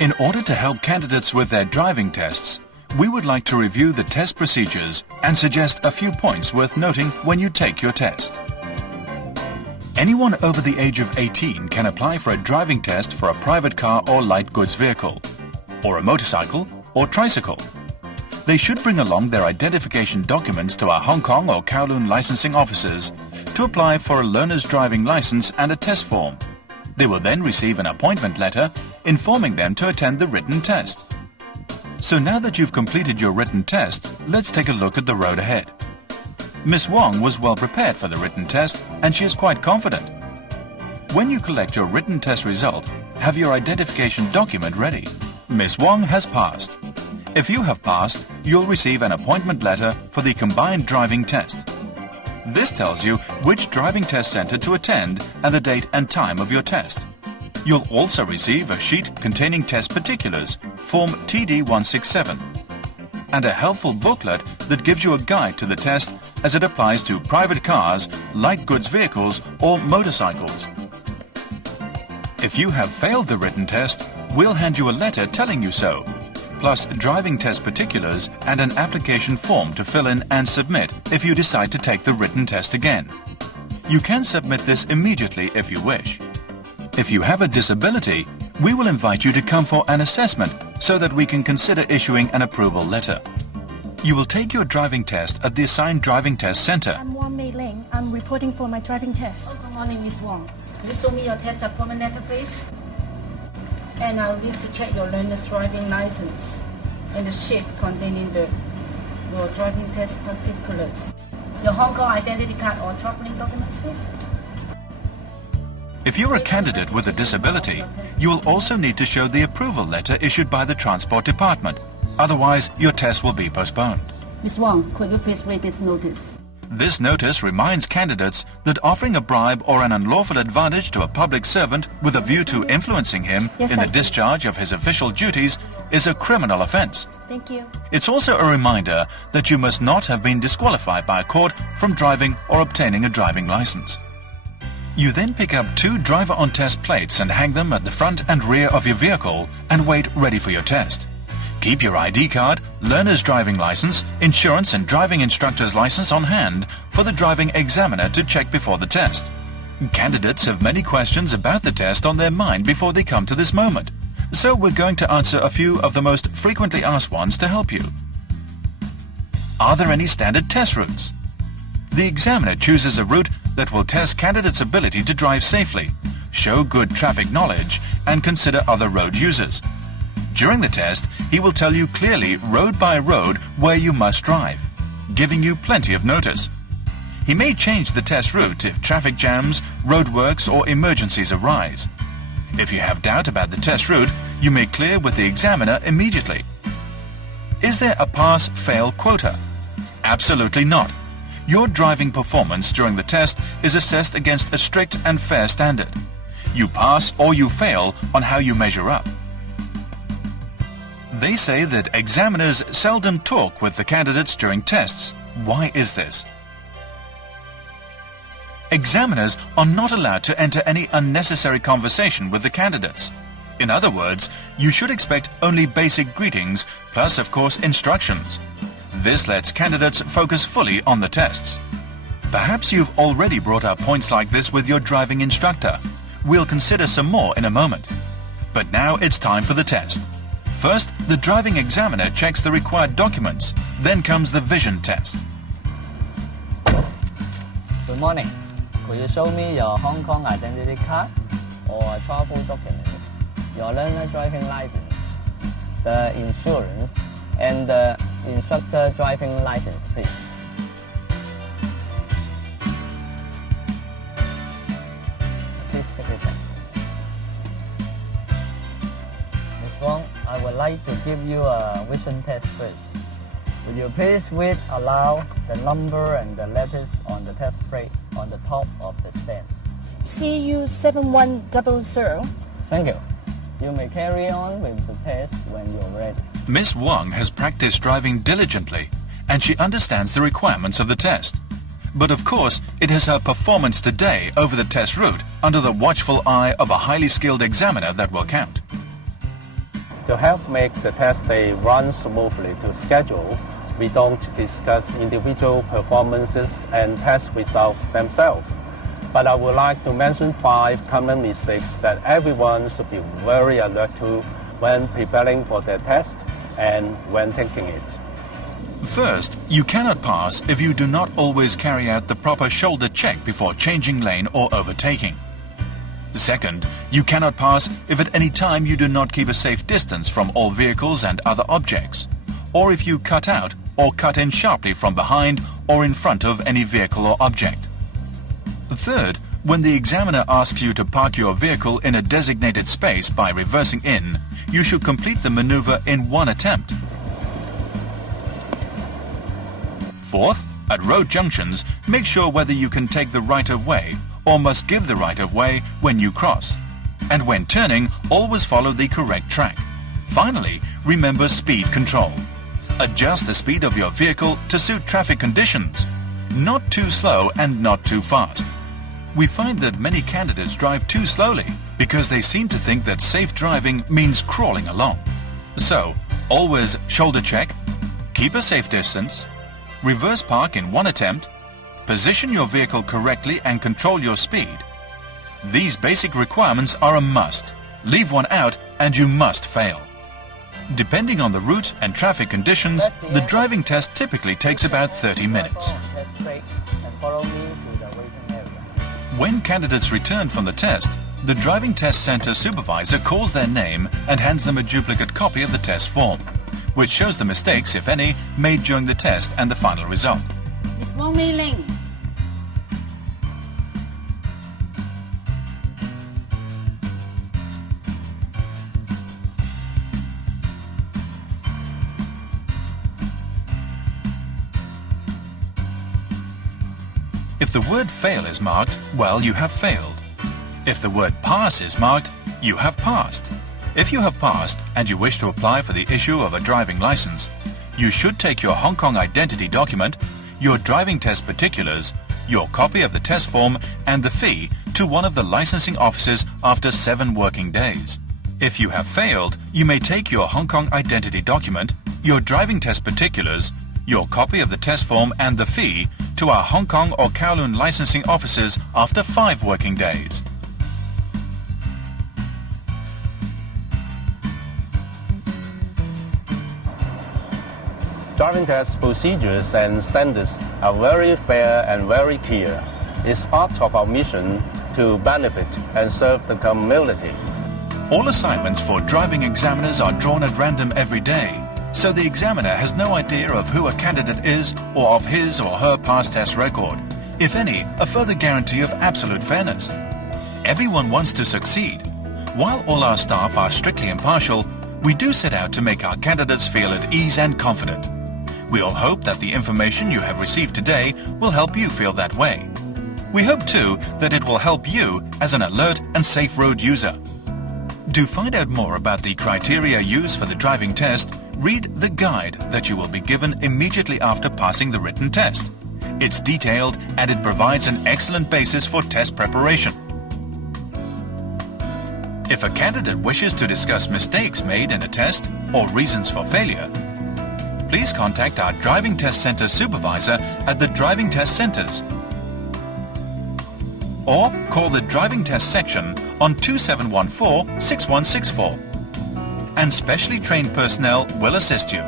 In order to help candidates with their driving tests, we would like to review the test procedures and suggest a few points worth noting when you take your test. Anyone over the age of 18 can apply for a driving test for a private car or light goods vehicle, or a motorcycle or tricycle. They should bring along their identification documents to our Hong Kong or Kowloon licensing offices to apply for a learner's driving license and a test form. They will then receive an appointment letter informing them to attend the written test. So now that you've completed your written test, let's take a look at the road ahead. Miss Wong was well prepared for the written test and she is quite confident. When you collect your written test result, have your identification document ready. Miss Wong has passed. If you have passed, you'll receive an appointment letter for the combined driving test. This tells you which driving test center to attend and the date and time of your test. You'll also receive a sheet containing test particulars, form TD167, and a helpful booklet that gives you a guide to the test as it applies to private cars, light goods vehicles or motorcycles. If you have failed the written test, we'll hand you a letter telling you so, plus driving test particulars and an application form to fill in and submit if you decide to take the written test again. You can submit this immediately if you wish. If you have a disability, we will invite you to come for an assessment so that we can consider issuing an approval letter. You will take your driving test at the assigned driving test center. I'm Wong Mei Ling. I'm reporting for my driving test. Good morning, Miss Wong. Can you show me your test appointment letter, please? And I'll need to check your learner's driving license and the sheet containing your driving test particulars. Your Hong Kong identity card or traveling documents, please. If you're a candidate with a disability, you will also need to show the approval letter issued by the Transport Department. Otherwise, your test will be postponed. Miss Wong, could you please read this notice? This notice reminds candidates that offering a bribe or an unlawful advantage to a public servant with a view to influencing him in the discharge of his official duties is a criminal offence. Thank you. It's also a reminder that you must not have been disqualified by a court from driving or obtaining a driving licence. You then pick up 2 driver-on-test plates and hang them at the front and rear of your vehicle and wait ready for your test. Keep your ID card, learner's driving license, insurance and driving instructor's license on hand for the driving examiner to check before the test. Candidates have many questions about the test on their mind before they come to this moment, so we're going to answer a few of the most frequently asked ones to help you. Are there any standard test routes? The examiner chooses a route that will test candidates' ability to drive safely, show good traffic knowledge and consider other road users. During the test, he will tell you clearly road by road where you must drive, giving you plenty of notice. He may change the test route if traffic jams, roadworks or emergencies arise. If you have doubt about the test route, you may clear with the examiner immediately. Is there a pass-fail quota? Absolutely not. Your driving performance during the test is assessed against a strict and fair standard. You pass or you fail on how you measure up. They say that examiners seldom talk with the candidates during tests. Why is this? Examiners are not allowed to enter any unnecessary conversation with the candidates. In other words, you should expect only basic greetings, plus of course instructions. This lets candidates focus fully on the tests. Perhaps you've already brought up points like this with your driving instructor. We'll consider some more in a moment. But now it's time for the test. First, the driving examiner checks the required documents. Then comes the vision test. Good morning. Could you show me your Hong Kong identity card or travel documents, your learner driving license, the insurance, and the instructor driving license, please? Please take it back. Ms. Wong, I would like to give you a vision test first. Would you please read aloud the number and the letters on the test plate on the top of the stand? CU7100. Thank you. You may carry on with the test when you're ready. Miss Wong has practiced driving diligently and she understands the requirements of the test. But of course, it is her performance today over the test route under the watchful eye of a highly skilled examiner that will count. To help make the test day run smoothly to schedule, we don't discuss individual performances and test results themselves. But I would like to mention 5 common mistakes that everyone should be very alert to when preparing for their test and when taking it. First, you cannot pass if you do not always carry out the proper shoulder check before changing lane or overtaking. Second, you cannot pass if at any time you do not keep a safe distance from all vehicles and other objects, or if you cut out or cut in sharply from behind or in front of any vehicle or object. Third, when the examiner asks you to park your vehicle in a designated space by reversing in, you should complete the maneuver in one attempt. Fourth, at road junctions, make sure whether you can take the right-of-way or must give the right-of-way when you cross. And when turning, always follow the correct track. Finally, remember speed control. Adjust the speed of your vehicle to suit traffic conditions. Not too slow and not too fast. We find that many candidates drive too slowly because they seem to think that safe driving means crawling along. So, always shoulder check, keep a safe distance, reverse park in one attempt, position your vehicle correctly and control your speed. These basic requirements are a must. Leave one out and you must fail. Depending on the route and traffic conditions, the driving test typically takes about 30 minutes. When candidates return from the test, the driving test center supervisor calls their name and hands them a duplicate copy of the test form, which shows the mistakes, if any, made during the test and the final result. It's Wong Mei Ling. If the word fail is marked, well, you have failed. If the word pass is marked, you have passed. If you have passed and you wish to apply for the issue of a driving license, you should take your Hong Kong identity document, your driving test particulars, your copy of the test form and the fee to one of the licensing offices after 7 working days. If you have failed, you may take your Hong Kong identity document, your driving test particulars, your copy of the test form and the fee to our Hong Kong or Kowloon licensing offices after 5 working days. Driving test procedures and standards are very fair and very clear. It's part of our mission to benefit and serve the community. All assignments for driving examiners are drawn at random every day, so the examiner has no idea of who a candidate is or of his or her past test record. If any, a further guarantee of absolute fairness. Everyone wants to succeed. While all our staff are strictly impartial, we do set out to make our candidates feel at ease and confident. We all hope that the information you have received today will help you feel that way. We hope too that it will help you as an alert and safe road user. To find out more about the criteria used for the driving test, read the guide that you will be given immediately after passing the written test. It's detailed and it provides an excellent basis for test preparation. If a candidate wishes to discuss mistakes made in a test or reasons for failure, please contact our Driving Test Center supervisor at the Driving Test Centers or call the Driving Test section on 2714-6164 and specially trained personnel will assist you.